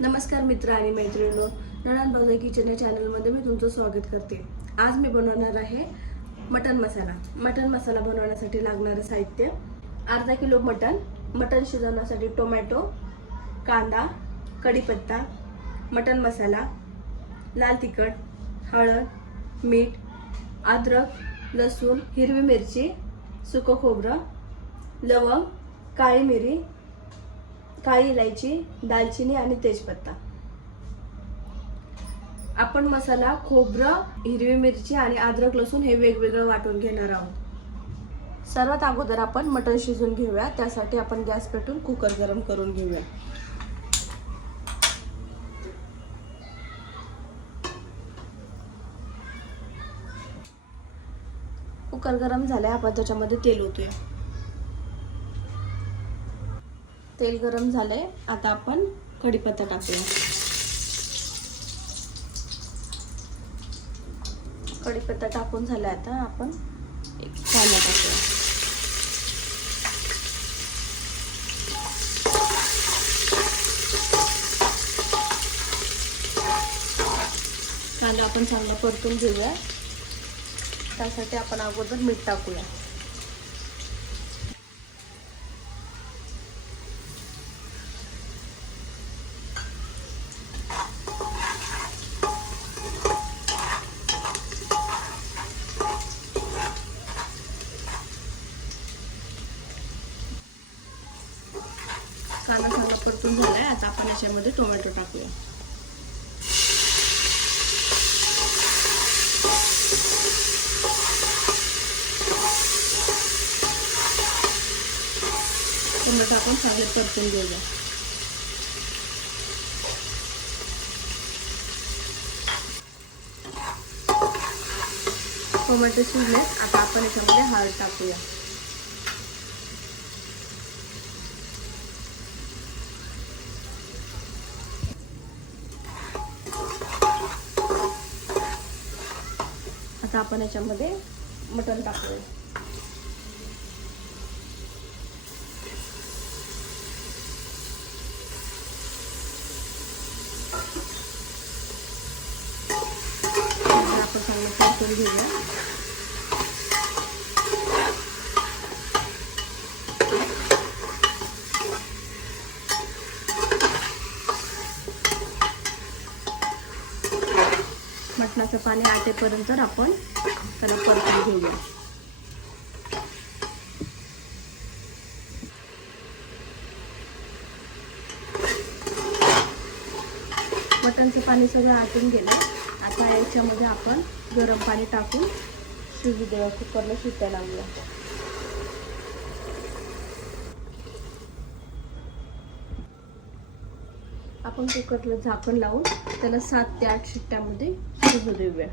नमस्कार मित्र आणि मैत्रिणींनो नणंद भाऊजा किचन या चॅनलमध्ये मी तुमचं स्वागत करते. आज मी बनवणार आहे मटन मसाला. मटन मसाला बनवण्यासाठी लागणारं साहित्य अर्धा किलो मटन मटन शिजवण्यासाठी टोमॅटो कांदा कढीपत्ता मटन मसाला लाल तिखट हळद मीठ अद्रक लसूण हिरवी मिरची सुकं खोबरं लवंग काळी मिरी काळी इलायची दालचिनी आणि तेजपत्ता. आपण मसाला खोबरं हिरवी मिरची आणि अद्रक लसूण हे वेगवेगळं वाटून घेणार आहोत. सर्वात अगोदर आपण मटण शिजून घेऊया. त्यासाठी आपण गॅस पेटून कुकर गरम करून घेऊया. कुकर गरम झालाय. आपण त्याच्यामध्ये तेल ओतूया. तेल गरम झालंय. आता आपण कढीपत्ता टाकूया. कढीपत्ता टाकून झालाय आता आपण एक कांदा टाकूया. कांदा आपण चांगला परतून घेऊया. त्यासाठी आपण अगोदर मीठ टाकूया कांदा चांगला परतून झालाय आता आपण याच्यामध्ये टोमॅटो टाकूया. टोमॅटो आपण चांगले परतून घेऊया. टोमॅटो शिजले आता आपण याच्यामध्ये हळद टाकूया. आता आपण याच्यामध्ये मटण टाकूया. आपण चांगलं परतून घेऊया. मटणाचं पाणी आटेपर्यंत आपण त्याला परतून घेऊया. मटणचं पाणी सगळं आटून गेलं. आता याच्यामध्ये आपण गरम पाणी टाकून शिजू देऊया कुकरला शिट्ट्या लावूया. आपण कुकरला झाकण लावून त्याला सात ते आठ शिट्ट्यामध्ये शिजू देऊया.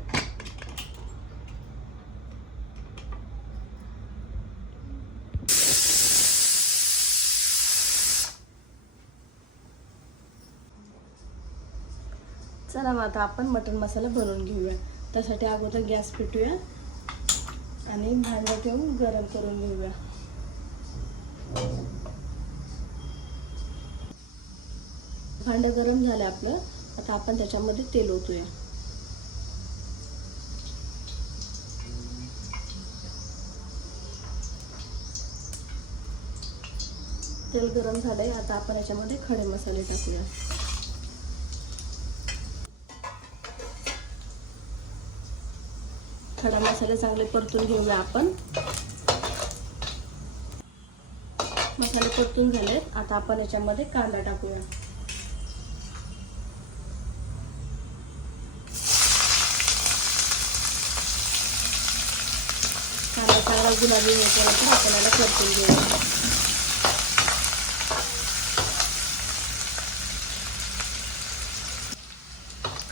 चला मग आता आपण मटण मसाला बनवून घेऊया. त्यासाठी अगोदर गॅस पेटूया आणि भांडं ठेवून गरम करून घेऊया. भांडं गरम झालं आपलं आता आपण त्याच्यामध्ये तेल ओतूया. तेल गरम झालंय आता आपण याच्यामध्ये खडे मसाले टाकूया. खडा मसाले चांगले परतून घेऊया आपण. मसाले परतून झालेत आता आपण याच्यामध्ये कांदा टाकूया कांदा चांगला गुलाबी होतो आपल्याला परतून घेऊया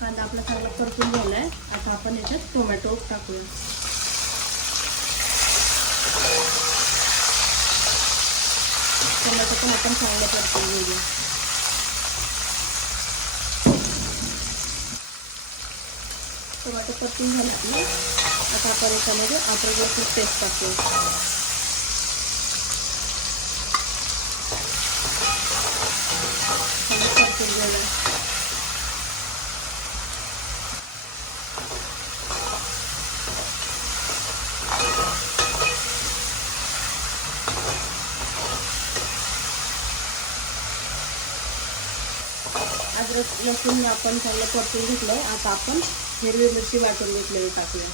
कांदा आपला चांगला परतून झालाय. आता आपण याच्यात टोमॅटो टाकूया. टोमॅटो पण आपण चांगलं परतून घेऊया. टोमॅटो परतून झाला आपले आता आपण याच्यामध्ये अद्रक लसूण पेस्ट टाकू अद्रक लसूण आपण चांगलं परतून घेतलं आता आपण हिरवी मिरची वाटून घेतलेली टाकूया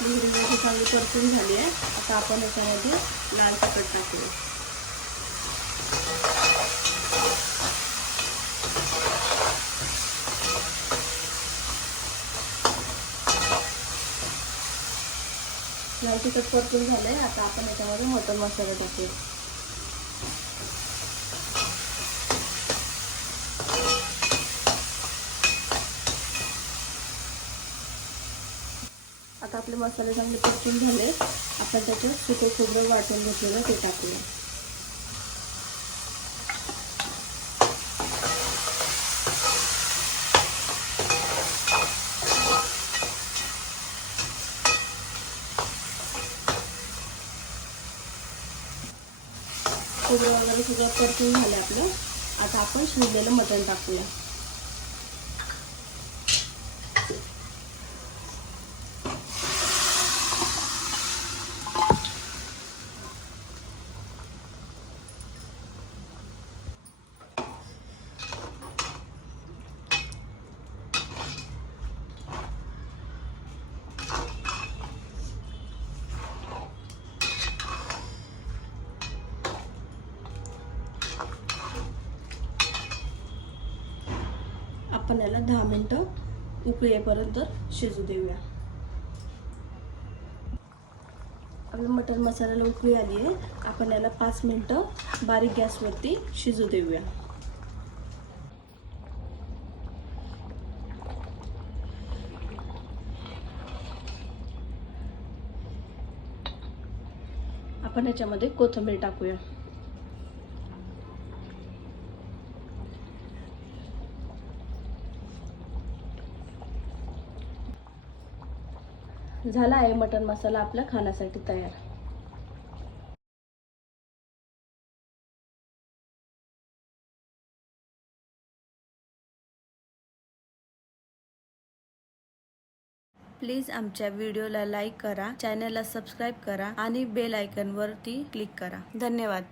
हिरवी मिरची चांगली परतून झाली आहे. आता आपण याच्यामध्ये लाल तिखट टाकूया. लाल तिखट परतून झालंय. आता आपण याच्यामध्ये मटन मसाला टाकू आता आपले मसाले चांगले परतून झाले. आपण त्याच्यात सुकं खोबरं वाटून घेतलेलं ते टाकूया. खोबरं वगैरे सगळं परतून झालं आपलं. आता आपण शिजलेलं मटण टाकूया. आपण याला दहा मिनटं उकळी येईपर्यंत शिजू देऊया. आपलं मटण मसाल्याला उकळी आली आहे. आपण याला पाच मिनटं बारीक गॅसवरती शिजू देऊया. आपण याच्यामध्ये कोथिंबीर टाकूया. झाला आहे मटन मसाला आपला खाण्यासाठी तयार. प्लीज आमच्या व्हिडिओला लाईक करा चॅनलला सबस्क्राईब करा आणि बेल आयकॉनवरती क्लिक करा. धन्यवाद.